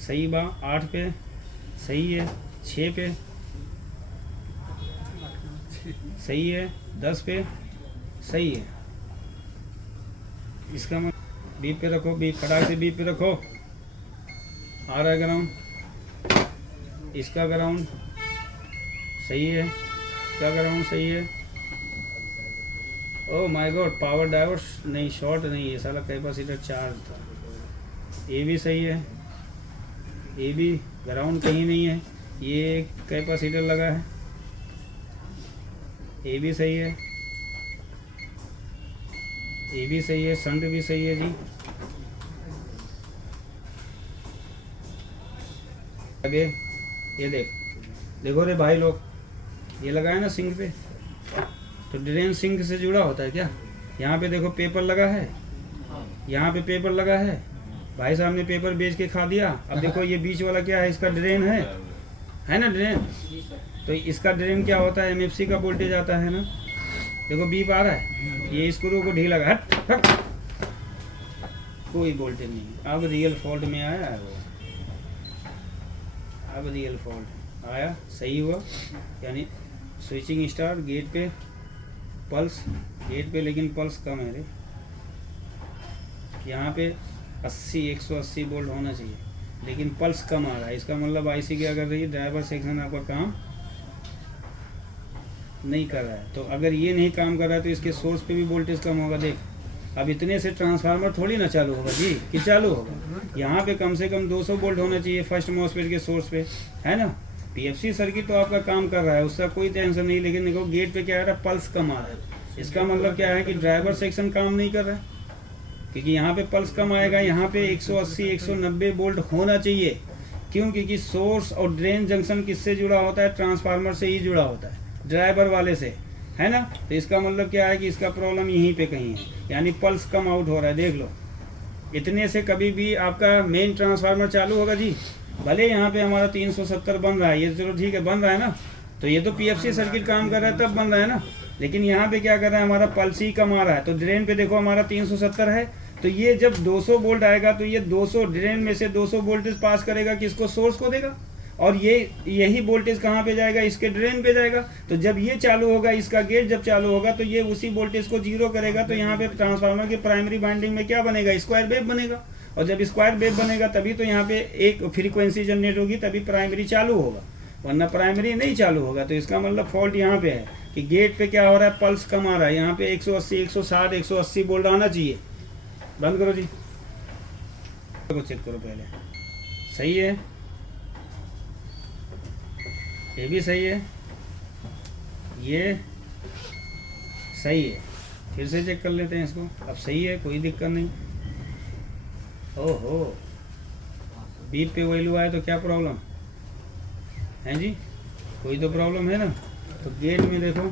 सही बा, 8 पे सही है, 6 पे सही है, 10 पे सही है। इसका बीप पे रखो, बीप फटाक से बीप पे रखो, आ रहा है ग्राउंड। इसका ग्राउंड सही है, इसका ग्राउंड सही है। Oh my God, power diode नहीं, शॉर्ट नहीं है साला, कैपेसिटर चार्ज था। ये भी सही है, ये भी ग्राउंड कहीं नहीं है, ये कैपेसिटर लगा है। ये भी सही है, ये भी सही है, संड भी सही है जी। अबे ये देखो रे भाई लोग, ये लगा है ना सिंक पे, तो ड्रेन सिंक से जुड़ा होता है क्या? यहाँ पे देखो पेपर लगा है, यहाँ पे पेपर लगा है, भाई साहब ने पेपर बेच के खा दिया। अब देखो ये बीच वाला क्या है, इसका ड्रेन है ना ड्रेन। तो इसका ड्रेन क्या होता है, एमएफसी का वोल्टेज आता है ना। देखो बीप आ रहा है, ये स्क्रू को ढीला, हट हट, कोई वोल्टेज नहीं। अब रियल फॉल्ट में आया है वो, अब रियल फॉल्ट आया, सही हुआ। यानी स्विचिंग स्टार, गेट पे पल्स, गेट पे लेकिन पल्स कम है रे। यहाँ पे 180 वोल्ट होना चाहिए, लेकिन पल्स कम आ रहा है। इसका मतलब आईसी क्या कर रही है, ड्राइवर सेक्शन आपका काम नहीं कर रहा है। तो अगर ये नहीं काम कर रहा है तो इसके सोर्स पे भी वोल्टेज कम होगा। देख, अब इतने से ट्रांसफार्मर थोड़ी ना चालू होगा जी, कि चालू होगा। यहाँ पे कम से कम 200 वोल्ट होना चाहिए फर्स्ट मॉसफेट के सोर्स पे, है ना। पीएफसी सर्किट तो आपका काम कर रहा है, उसका कोई टेंशन नहीं। लेकिन देखो गेट पे क्या आ रहा है, पल्स कम आ रहा है। इसका मतलब क्या है कि ड्राइवर सेक्शन काम नहीं कर रहा है, क्योंकि यहाँ पे पल्स कम आएगा। यहाँ पे 180-190 वोल्ट होना चाहिए। क्यों? क्योंकि सोर्स और ड्रेन जंक्शन किससे जुड़ा होता है, ट्रांसफार्मर से ही जुड़ा होता है, ड्राइवर वाले से, है ना। तो इसका मतलब क्या है कि इसका प्रॉब्लम यहीं पे कहीं है, यानी पल्स कम आउट हो रहा है। देख लो, इतने से कभी भी आपका मेन ट्रांसफार्मर चालू होगा जी। भले यहाँ पे हमारा 370 बन रहा है, ये चलो ठीक है बन रहा है ना, तो ये तो पीएफसी सर्किट काम कर रहा है तब बन रहा है ना। लेकिन यहाँ पे क्या कर रहा है, हमारा पल्स ही कम आ रहा है। तो ड्रेन पे देखो हमारा 370 है, तो ये जब 200 वोल्ट आएगा तो ये 200 ड्रेन में से 200 वोल्टेज पास करेगा, किसको, सोर्स को देगा। और ये यही वोल्टेज कहाँ पे जाएगा, इसके ड्रेन पे जाएगा। तो जब ये चालू होगा, इसका गेट जब चालू होगा, तो ये उसी वोल्टेज को जीरो करेगा। तो यहाँ पे ट्रांसफार्मर के प्राइमरी वाइंडिंग में क्या बनेगा, स्क्वायर वेव बनेगा। और जब स्क्वायर वेव बनेगा तभी तो यहाँ पे एक फ्रीक्वेंसी जनरेट होगी, तभी प्राइमरी चालू होगा, वरना प्राइमरी नहीं चालू होगा। तो इसका मतलब फॉल्ट यहाँ पे है कि गेट पे क्या हो रहा है, पल्स कम आ रहा है। यहाँ पे 180, 160, 180 वोल्ट आना चाहिए। बंद करो जी, चेक करो पहले, सही है, ये भी सही है, ये सही है। फिर से चेक कर लेते हैं इसको। अब सही है, कोई दिक्कत नहीं। ओहो, बीप पे वैल्यू आए तो क्या प्रॉब्लम है जी, कोई तो प्रॉब्लम है ना। तो गेट में देखो,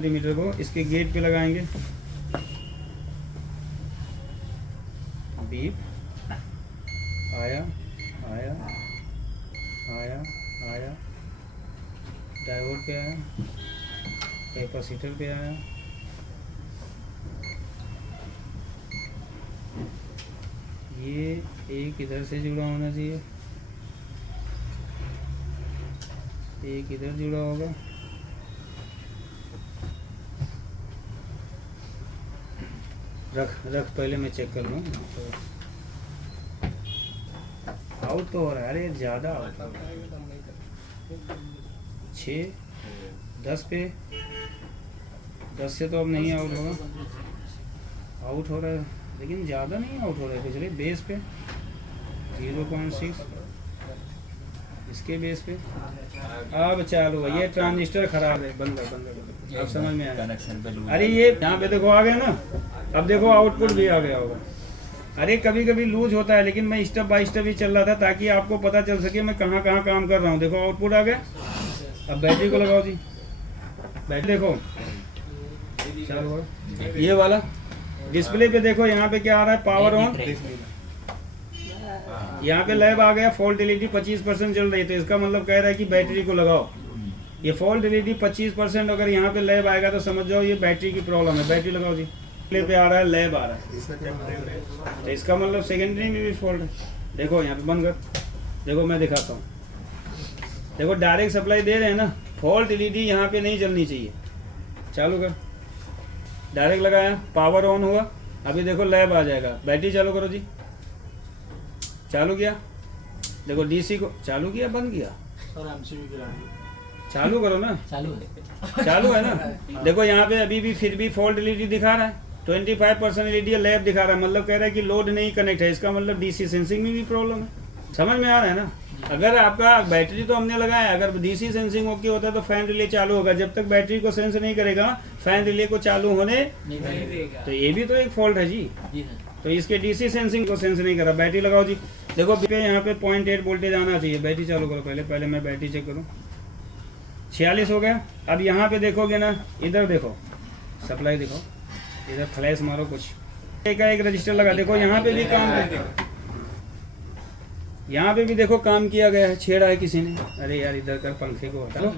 मीटर को इसके गेट पे लगाएंगे, बीप आया आया आया आया, डायोड पे आया, कैपेसिटर पे आया, ये एक इधर से जुड़ा होना चाहिए, एक इधर जुड़ा होगा, रख पहले मैं चेक कर लूँ। आउट तो हो रहा है, अरे ज़्यादा आउट, 6, 10 पे, 10 से तो अब नहीं आउट होगा, आउट हो रहा है, लेकिन ज़्यादा नहीं आउट हो रहा है। पिछले बेस पे 0.6, इसके बेस पे अब चालू है। ये ट्रांजिस्टर खराब है, बंद कर, अब समझ में आया। अरे ये यहाँ पे देखो आ गया ना, अब देखो आउटपुट भी आ गया होगा। अरे कभी कभी लूज होता है, लेकिन मैं स्टेप बाय स्टेप ही चल रहा था ताकि आपको पता चल सके मैं कहाँ कहाँ काम कर रहा हूँ। देखो आउटपुट आ गया। अब बैटरी को लगाओ जी, बैटरी देखो चालू हो, ये वाला डिस्प्ले पे देखो यहाँ पे क्या आ रहा है, पावर ऑन, देख लेना। यहाँ पे लैब आ गया, फॉल्ट एलईडी 25% जल रही है, तो इसका मतलब कह रहा है कि बैटरी को लगाओ। ये फॉल्ट एलईडी 25% अगर यहाँ पे लैब आएगा तो समझ जाओ ये बैटरी की प्रॉब्लम है, बैटरी लगाओ जी। डिस्प्ले पे आ रहा है लैब आ रहा है, इसका क्या मतलब है? तो इसका मतलब सेकेंडरी में भी फॉल्ट है। देखो यहाँ पे बंद कर, देखो मैं दिखाता हूँ, देखो डायरेक्ट सप्लाई दे रहे हैं ना, फॉल्ट एलईडी यहाँ पे नहीं जलनी चाहिए। चालू कर, डायरेक्ट लगाया, पावर ऑन हुआ, अभी देखो लैब आ जाएगा। बैटरी चालू करो जी, चालू किया, देखो डीसी को चालू किया, बंद किया, सर एमसीबी गिरा है। चालू करो ना, चालू है। चालू है ना। देखो यहाँ पे अभी भी फिर भी फॉल्ट एलईडी दिखा रहा है, 25% एलईडी लैब दिखा रहा है, मतलब कह रहा है कि लोड नहीं कनेक्ट है, इसका मतलब डीसी सेंसिंग में भी प्रॉब्लम है। समझ में आ रहा है ना। अगर आपका बैटरी तो हमने लगाया, अगर डीसी सेंसिंग ओके होता है तो फैन रिले चालू होगा, जब तक बैटरी को सेंस नहीं करेगा फैन रिले को चालू होने, नहीं देगा। तो ये भी तो एक फॉल्ट है जी। जी सर। तो इसके डीसी सेंसिंग को सेंस नहीं करा। बैटरी लगाओ जी, देखो पे यहाँ पे 0.8 वोल्टेज आना चाहिए। बैटरी चालू करो, पहले मैं बैटरी चेक करूँ, 46 हो गया। अब यहाँ पे देखोगे ना, इधर देखो सप्लाई, देखो इधर फ्लैश मारो कुछ, एक रजिस्टर लगा, देखो यहाँ पे भी काम किया, यहाँ पे भी देखो काम किया गया है, छेड़ा है किसी ने। अरे यार इधर कर, पंखे को हटा लो,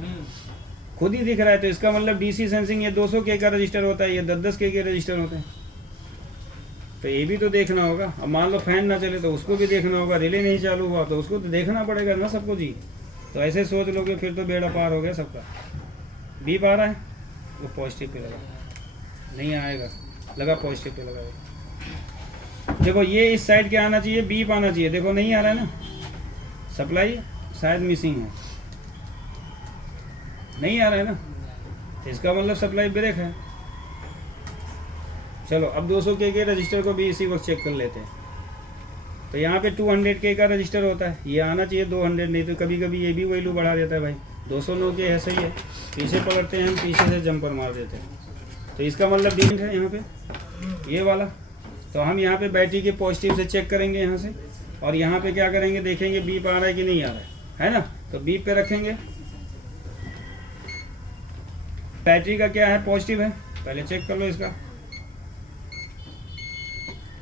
खुद ही दिख रहा है। तो इसका मतलब डीसी सेंसिंग, ये 200 के का रजिस्टर होता है, ये 10-10 के रजिस्टर होते हैं, तो ये भी तो देखना होगा। अब मान लो फैन ना चले तो उसको भी देखना होगा, रिले नहीं चालू हुआ तो उसको तो देखना पड़ेगा ना सबको जी। तो ऐसे सोच लोगे फिर तो बेड़ा पार हो गया सबका। बीप आ रहा है, वो पॉजिटिव पे लगा, नहीं आएगा, लगा पॉजिटिव पे लगा। देखो ये इस साइड क्या आना चाहिए, बीप आना चाहिए, देखो नहीं आ रहा है ना, सप्लाई शायद मिसिंग है, नहीं आ रहा है ना, इसका मतलब सप्लाई ब्रेक है। चलो अब 200 के रजिस्टर को भी इसी वक्त चेक कर लेते हैं। तो यहाँ पे 200 के का रजिस्टर होता है, ये आना चाहिए 200, नहीं तो कभी कभी ये भी वैल्यू बढ़ा देता है भाई। 209 के है, सही है, पीछे पलटते हैं हम, पीछे से जंपर मार देते हैं, तो इसका मतलब डिंट है यहाँ पे ये वाला। तो हम यहाँ पे बैटरी के पॉजिटिव से चेक करेंगे यहाँ से, और यहाँ पे क्या करेंगे, देखेंगे बीप आ रहा है कि नहीं आ रहा है ना। तो बीप पे रखेंगे, बैटरी का क्या है, पॉजिटिव है, पहले चेक कर लो इसका।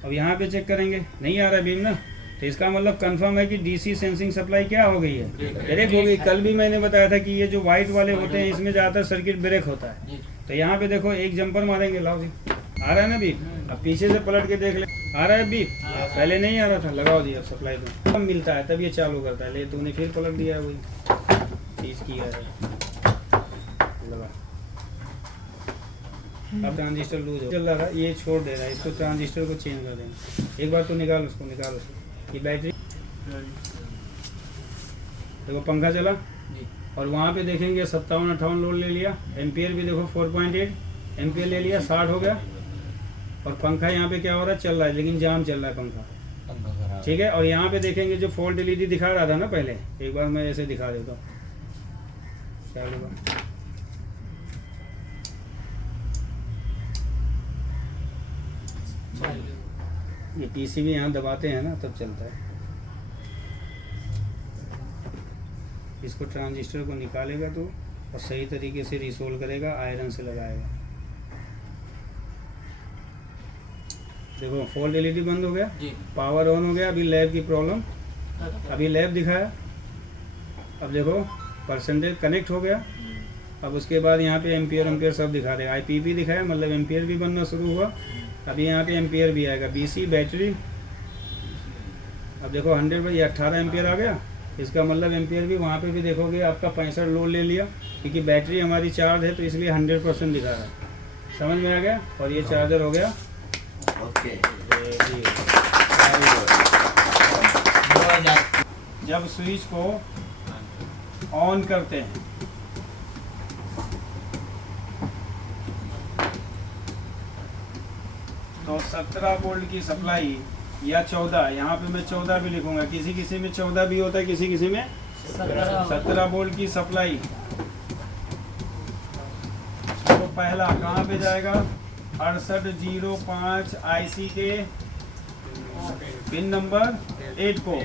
अब यहाँ पे चेक करेंगे, नहीं आ रहा है बीप ना, तो इसका मतलब कंफर्म है कि डीसी सेंसिंग सप्लाई क्या हो गई है, ब्रेक हो गई। कल भी मैंने बताया था कि ये जो वाइट वाले होते हैं इसमें ज़्यादातर सर्किट ब्रेक होता है। तो यहाँ पे देखो एक जंपर मारेंगे, लाओ जी, आ रहा है ना बीप। अब पीछे से पलट के देख ले, आ रहा है बीप, पहले नहीं आ रहा था, लगाओ जी। अब सप्लाई तो कम मिलता है तब ये चालू करता है, ले तूने फिर पलट दिया है, वही चीज़ किया है, लगा। अब ट्रांजिस्टर लूज हो चल रहा है, ये छोड़ दे रहा है, इसको ट्रांजिस्टर को चेंज कर देना। एक बार तो निकाल उसको, निकाल उसको। ये बैटरी देखो, पंखा चला, और वहाँ पे देखेंगे 57-58 लोड ले लिया, एम्पियर भी देखो 4.8 एम्पियर ले लिया, 60 हो गया। और पंखा यहाँ पे क्या हो रहा है, चल रहा है, लेकिन जाम चल रहा है पंखा, ठीक है। और यहाँ पे देखेंगे जो फॉल्ट एलईडी दिखा रहा था ना पहले, एक बार मैं ऐसे दिखा देता हूँ, चालू का। ये पीसीबी यहाँ दबाते हैं ना तब चलता है। इसको ट्रांजिस्टर को निकालेगा तो और सही तरीके से रिसोल्व करेगा, आयरन से लगाएगा। देखो फॉल्ट एलईडी बंद हो गया, पावर ऑन हो गया। अभी लैब की प्रॉब्लम, अभी लैब दिखाया, अब देखो परसेंटेज कनेक्ट हो गया। अब उसके बाद यहाँ पे एम्पियर सब दिखा देगा, आईपीपी दिखाया, मतलब एम्पियर भी बनना शुरू हुआ। अभी यहाँ पे एम्पियर भी आएगा, बीसी बैटरी। अब देखो 100/18 एम्पियर आ गया, इसका मतलब एम्पियर भी वहाँ पे भी देखोगे आपका 65 लोड ले लिया, क्योंकि बैटरी हमारी चार्ज है तो इसलिए 100% दिखा रहा है। समझ में आ गया। और ये चार्जर हो गया, ओके। जब स्विच को ऑन करते हैं तो 17 वोल्ट की सप्लाई या 14, यहाँ पे मैं 14 भी लिखूंगा, किसी किसी में 14 भी होता है, किसी किसी में 17 वोल्ट की सप्लाई। तो पहला कहाँ पे जाएगा, 6805 आईसी के पिन नंबर 8 को।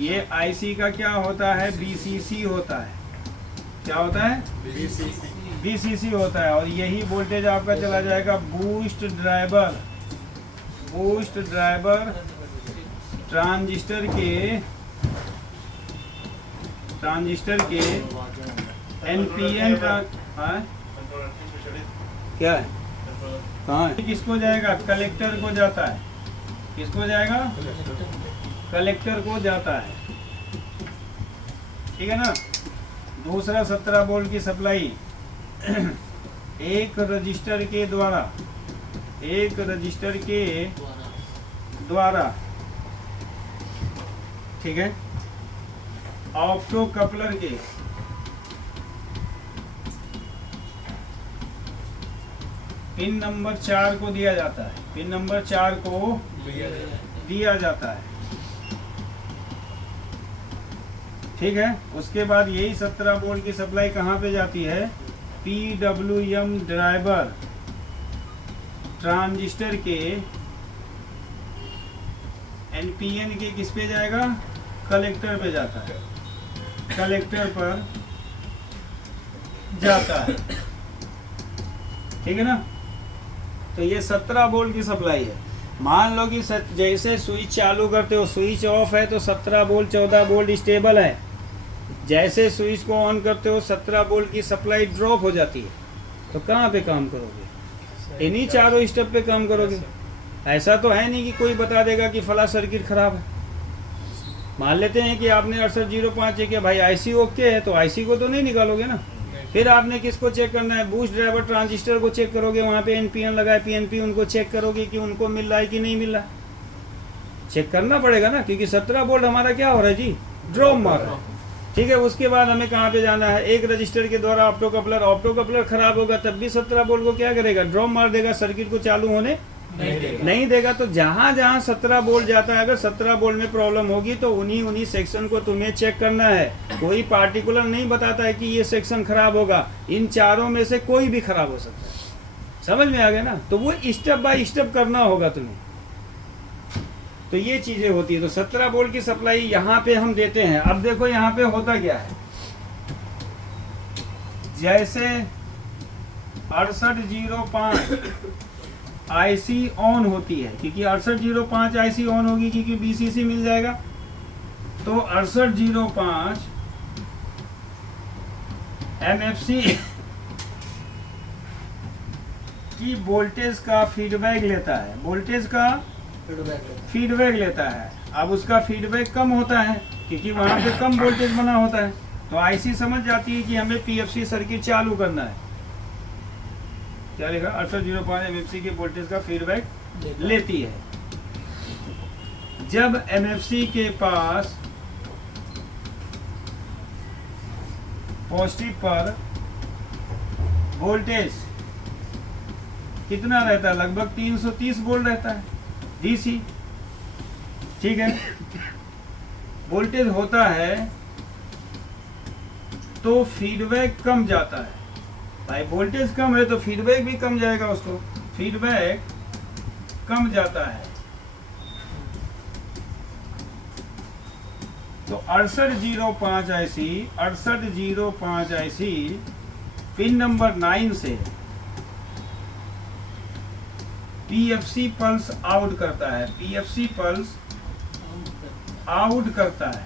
ये आईसी का क्या होता है, बीसीसी होता है। क्या होता है, बीसीसी होता है। और यही वोल्टेज आपका चला जाएगा boost driver boost driver transistor के एनपीएन क्या है, कहाँ है, किसको जाएगा, कलेक्टर को जाता है, किसको जाएगा, कलेक्टर को जाता है, ठीक है ना। दूसरा 17 वोल्ट की सप्लाई एक रजिस्टर के द्वारा ठीक है, ऑप्टो कपलर के पिन नंबर 4 को दिया जाता है, पिन नंबर 4 को दिया जाता है, ठीक है। उसके बाद यही 17 वोल्ट की सप्लाई कहाँ पे जाती है, PWM ड्राइवर ट्रांजिस्टर के NPN के किस पे जाएगा, कलेक्टर पे जाता है, कलेक्टर पर जाता है, ठीक है ना। तो ये 17 वोल्ट की सप्लाई है। मान लो कि जैसे स्विच चालू करते हो, स्विच ऑफ है तो 17 वोल्ट 14 वोल्ट स्टेबल है, जैसे स्विच को ऑन करते हो 17 वोल्ट की सप्लाई ड्रॉप हो जाती है, तो कहाँ पे काम करोगे, इन्हीं चारों स्टेप पे काम करोगे। ऐसा तो है नहीं कि कोई बता देगा कि फला सर्किट खराब है। मान लेते हैं कि आपने 6805 चेक किया, भाई आईसी ओके है, तो आईसी को तो नहीं निकालोगे ना, फिर आपने किसको चेक करना है, बूस्ट ड्राइवर ट्रांजिस्टर को चेक करोगे, वहाँ पे एनपीएन लगा है, पीएनपी, उनको चेक करोगे कि उनको मिल रहा है कि नहीं मिल रहा है, चेक करना पड़ेगा ना, क्योंकि 17 वोल्ट हमारा क्या हो रहा है जी, ड्रॉप मार रहा है, ठीक है। उसके बाद हमें कहाँ पे जाना है, एक रजिस्टर के द्वारा ऑप्टो कपलर खराब होगा तब भी 17 वोल्ट को क्या करेगा, ड्रॉप मार देगा, सर्किट को चालू होने नहीं देगा। तो जहां जहां 17 वोल्ट जाता है, अगर 17 वोल्ट में प्रॉब्लम होगी तो उन्हीं सेक्शन को तुम्हें चेक करना है। कोई पार्टिकुलर नहीं बताता है कि ये सेक्शन खराब होगा, इन चारों में से कोई भी खराब हो सकता है, समझ में आ गया ना। तो वो स्टेप बाय स्टेप करना होगा तुम्हें, तो ये चीजें होती है। तो 17 वोल्ट की सप्लाई यहाँ पे हम देते हैं। अब देखो यहाँ पे होता क्या है, जैसे 6805 आईसी ऑन होती है, क्योंकि 6805 आईसी ऑन होगी क्योंकि बीसीसी मिल जाएगा, तो 6805 एमएफसी की वोल्टेज का फीडबैक लेता है, वोल्टेज का फीडबैक लेता है। अब उसका फीडबैक कम होता है क्योंकि वहां पे कम वोल्टेज बना होता है, तो आईसी समझ जाती है कि हमें पीएफसी सर्किट चालू करना है। क्या लिखा, 6805 एमएफसी के वोल्टेज का फीडबैक लेती है। जब एमएफसी के पास पॉजिटिव पर वोल्टेज कितना रहता है, लगभग 330 वोल्ट रहता है डीसी, ठीक है। वोल्टेज होता है तो फीडबैक कम जाता है, भाई वोल्टेज कम है तो फीडबैक भी कम जाएगा, उसको फीडबैक कम जाता है। तो 6805 आईसी पिन नंबर 9 से पीएफसी पल्स आउट करता है, पीएफसी पल्स आउट करता है,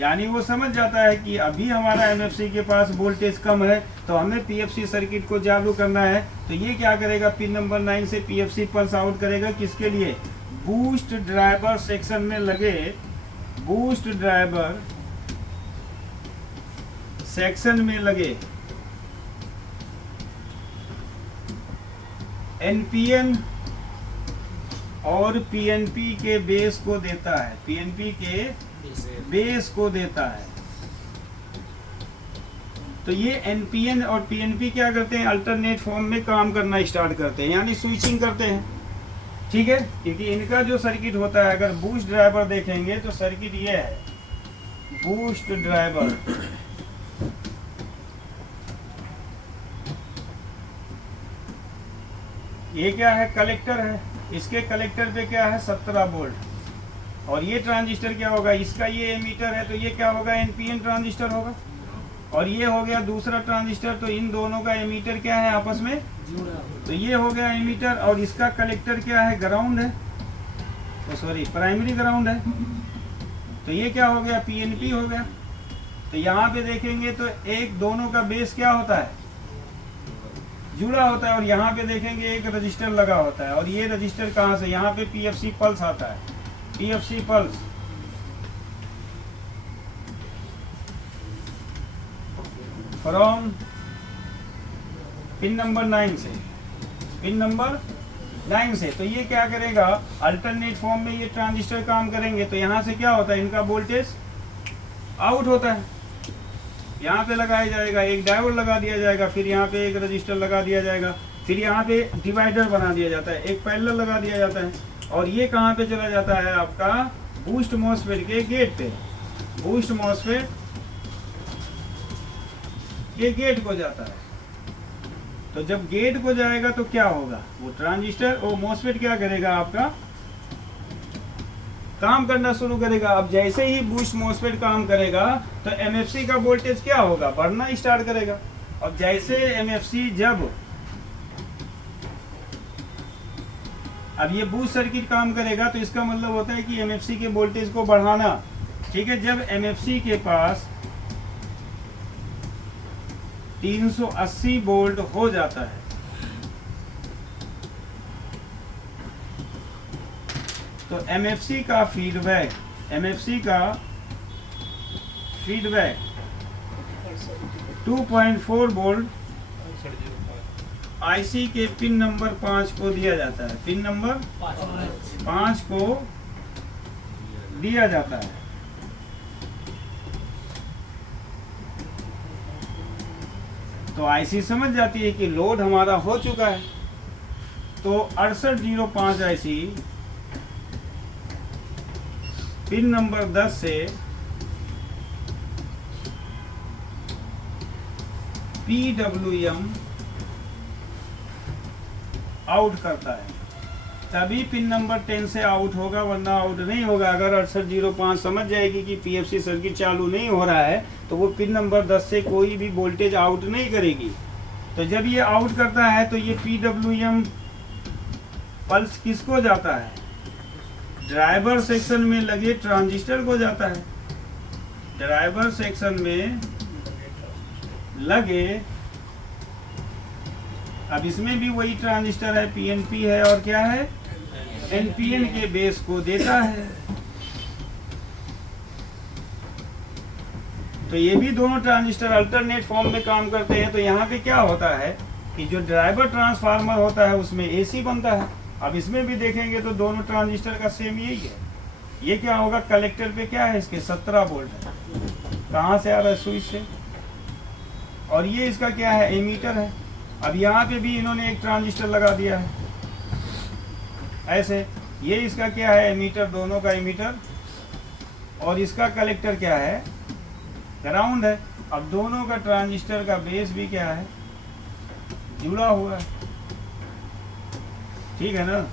यानी वो समझ जाता है कि अभी हमारा एमएफसी के पास वोल्टेज कम है तो हमें पीएफसी सर्किट को चालू करना है। तो ये क्या करेगा, पिन नंबर 9 से पीएफसी पल्स आउट करेगा, किसके लिए, बूस्ट ड्राइवर सेक्शन में लगे, बूस्ट ड्राइवर सेक्शन में लगे एनपीएन और पीएनपी के बेस को देता है, पीएनपी के बेस को देता है। तो ये एनपीएन और पीएनपी क्या करते हैं, अल्टरनेट फॉर्म में काम करना स्टार्ट करते हैं, यानी स्विचिंग करते हैं, ठीक है। क्योंकि इनका जो सर्किट होता है, अगर बूस्ट ड्राइवर देखेंगे तो सर्किट ये है, बूस्ट ड्राइवर ये क्या है, कलेक्टर है, इसके कलेक्टर पे क्या है 17 वोल्ट, और ये ट्रांजिस्टर क्या होगा, इसका ये एमीटर है तो ये क्या होगा, एनपीएन ट्रांजिस्टर होगा, और ये हो गया दूसरा ट्रांजिस्टर, तो इन दोनों का एमीटर क्या है आपस में, तो ये हो गया एमीटर, और इसका कलेक्टर क्या है, ग्राउंड है, सॉरी प्राइमरी ग्राउंड है, तो ये क्या हो गया, पीएनपी हो गया। तो यहाँ पे देखेंगे तो एक दोनों का बेस क्या होता है, जुड़ा होता है, और यहाँ पे देखेंगे एक रजिस्टर लगा होता है, और ये रजिस्टर कहाँ से, यहाँ पे पीएफसी पल्स आता है, PFC pulse from pin number 9 से, पिन नंबर 9 से। तो ये क्या करेगा, अल्टरनेट फॉर्म में ये ट्रांजिस्टर काम करेंगे, तो यहाँ से क्या होता है, इनका वोल्टेज आउट होता है, यहाँ पे लगाया जाएगा, एक डायोड लगा दिया जाएगा, फिर यहाँ पे एक रजिस्टर लगा दिया जाएगा, फिर यहाँ पे डिवाइडर बना दिया जाता है, एक पैरेलल लगा दिया जाता है, और ये कहाँ पे चला जाता है आपका, बूस्ट मॉसफेट के गेट पे, बूस्ट मॉसफेट के गेट को जाता है। तो जब गेट को जाएगा तो क्या होगा, वो ट्रांजिस्टर, वो मॉसफेट क्या करेगा, आपका काम करना शुरू करेगा। अब जैसे ही बूस्ट मॉसफेट काम करेगा तो एमएफसी का वोल्टेज क्या होगा, बढ़ना स्टार्ट करेगा। अब जैसे एमएफसी जब, अब ये बूस्ट सर्किट काम करेगा तो इसका मतलब होता है कि एमएफसी के वोल्टेज को बढ़ाना, ठीक है। जब एमएफसी के पास 380 वोल्ट हो जाता है तो एमएफसी का फीडबैक, एमएफसी का फीडबैक 2.4 वोल्ट आईसी के पिन नंबर 5 को दिया जाता है, पिन नंबर 5 को दिया जाता है। तो आईसी समझ जाती है कि लोड हमारा हो चुका है, तो 6805 आईसी पिन नंबर 10 से PWM आउट करता है, तभी पिन नंबर 10 से आउट होगा, वरना आउट नहीं होगा। अगर 6805 समझ जाएगी कि पीएफसी सर्किट चालू नहीं हो रहा है तो वो पिन नंबर 10 से कोई भी वोल्टेज आउट नहीं करेगी। तो जब ये आउट करता है तो ये PWM पल्स किसको जाता है, ड्राइवर सेक्शन में लगे ट्रांजिस्टर को जाता है। ड्राइवर सेक्शन में लगे, अब इसमें भी वही ट्रांजिस्टर है, पीएनपी है और क्या है, एनपीएन के बेस को देता है। तो ये भी दोनों ट्रांजिस्टर अल्टरनेट फॉर्म में काम करते हैं। तो यहाँ पे क्या होता है कि जो ड्राइवर ट्रांसफार्मर होता है उसमें एसी बनता है। अब इसमें भी देखेंगे तो दोनों ट्रांजिस्टर का सेम यही है। ये क्या होगा, कलेक्टर पे क्या है, इसके 17 वोल्ट है, कहाँ से आ रहा है, स्विच से। और ये इसका क्या है, एमीटर है। अब यहाँ पे भी इन्होंने एक ट्रांजिस्टर लगा दिया है ऐसे। ये इसका क्या है, एमीटर, दोनों का एमीटर, और इसका कलेक्टर क्या है, ग्राउंड है। अब दोनों का ट्रांजिस्टर का बेस भी क्या है, जुड़ा हुआ है, ठीक है ना।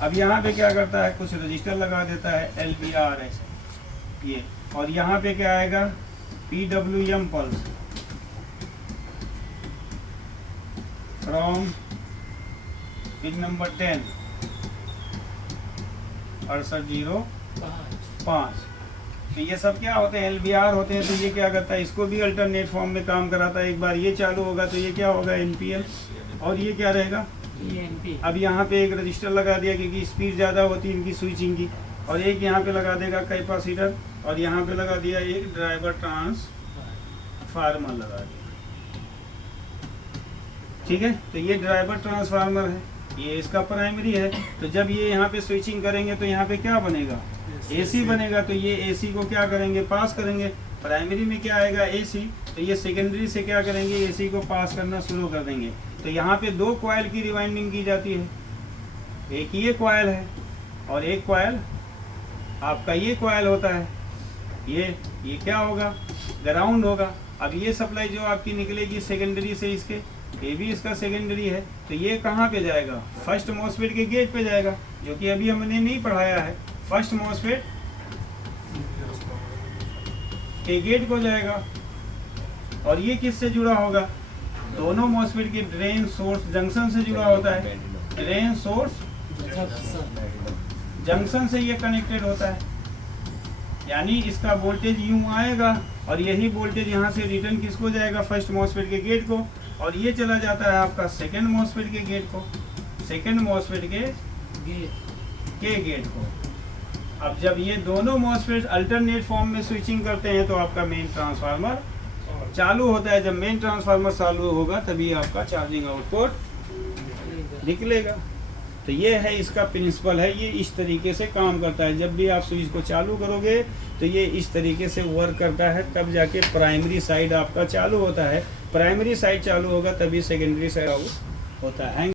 अब यहाँ पे क्या करता है, कुछ रजिस्टर लगा देता है, LVR ऐसे ये, और यहाँ पे क्या आएगा, PWM pulse from pin number 10 6805। तो ये सब क्या होते हैं, LVR होते हैं। तो ये क्या करता है, इसको भी अल्टरनेट फॉर्म में काम कराता है। एक बार ये चालू होगा तो ये क्या होगा, NPN, और ये क्या रहेगा, ENP। अब यहाँ पे एक रजिस्टर लगा दिया क्योंकि स्पीड ज़्यादा होती है इनकी स्विचिंग की, और एक यहाँ पे लगा देगा कैपेसिटर, और यहाँ पे लगा दिया एक ड्राइवर ट्रांसफार्मर लगा दिया, ठीक है। तो ये ड्राइवर ट्रांसफार्मर है, ये इसका प्राइमरी है। तो जब ये यहाँ पे स्विचिंग करेंगे तो यहाँ पे क्या बनेगा, AC बनेगा। तो ये AC को क्या करेंगे, पास करेंगे। प्राइमरी में क्या आएगा, AC, तो ये सेकेंडरी से क्या करेंगे, AC को पास करना शुरू कर देंगे। तो यहाँ पे 2 कॉइल की रिवाइंडिंग की जाती है, एक ये कॉइल है और एक कॉइल आपका ये कॉइल होता है। ये क्या होगा, ग्राउंड होगा। अब ये सप्लाई जो आपकी निकलेगी सेकेंडरी से, इसके ये भी इसका सेकेंडरी है। तो ये कहाँ पे जाएगा, फर्स्ट मॉसफेट के गेट पे जाएगा, जो कि अभी हमने नहीं पढ़ाया है। फर्स्ट मॉसफेट के गेट को जाएगा, और ये किससे जुड़ा होगा, दोनों मॉसफेट के ड्रेन सोर्स जंक्शन से जुड़ा होता है। ड्रेन सोर्स जंक्शन से ये कनेक्टेड होता है, यानी इसका वोल्टेज यूं आएगा और यही वोल्टेज यहाँ से रिटर्न किसको जाएगा, फर्स्ट मॉसफेट के गेट को, और ये चला जाता है आपका सेकंड मॉसफेट के गेट को, सेकंड मॉसफेट के गेट को। अब जब ये दोनों मॉसफेट अल्टरनेट फॉर्म में स्विचिंग करते हैं तो आपका मेन ट्रांसफार्मर चालू होता है। जब मेन ट्रांसफार्मर चालू होगा तभी आपका चार्जिंग आउटपुट निकलेगा। तो ये है इसका प्रिंसिपल है, ये इस तरीके से काम करता है। जब भी आप स्विच को चालू करोगे तो ये इस तरीके से वर्क करता है, तब जाके प्राइमरी साइड आपका चालू होता है। प्राइमरी साइड चालू होगा तभी सेकेंडरी साइड आउट होता है।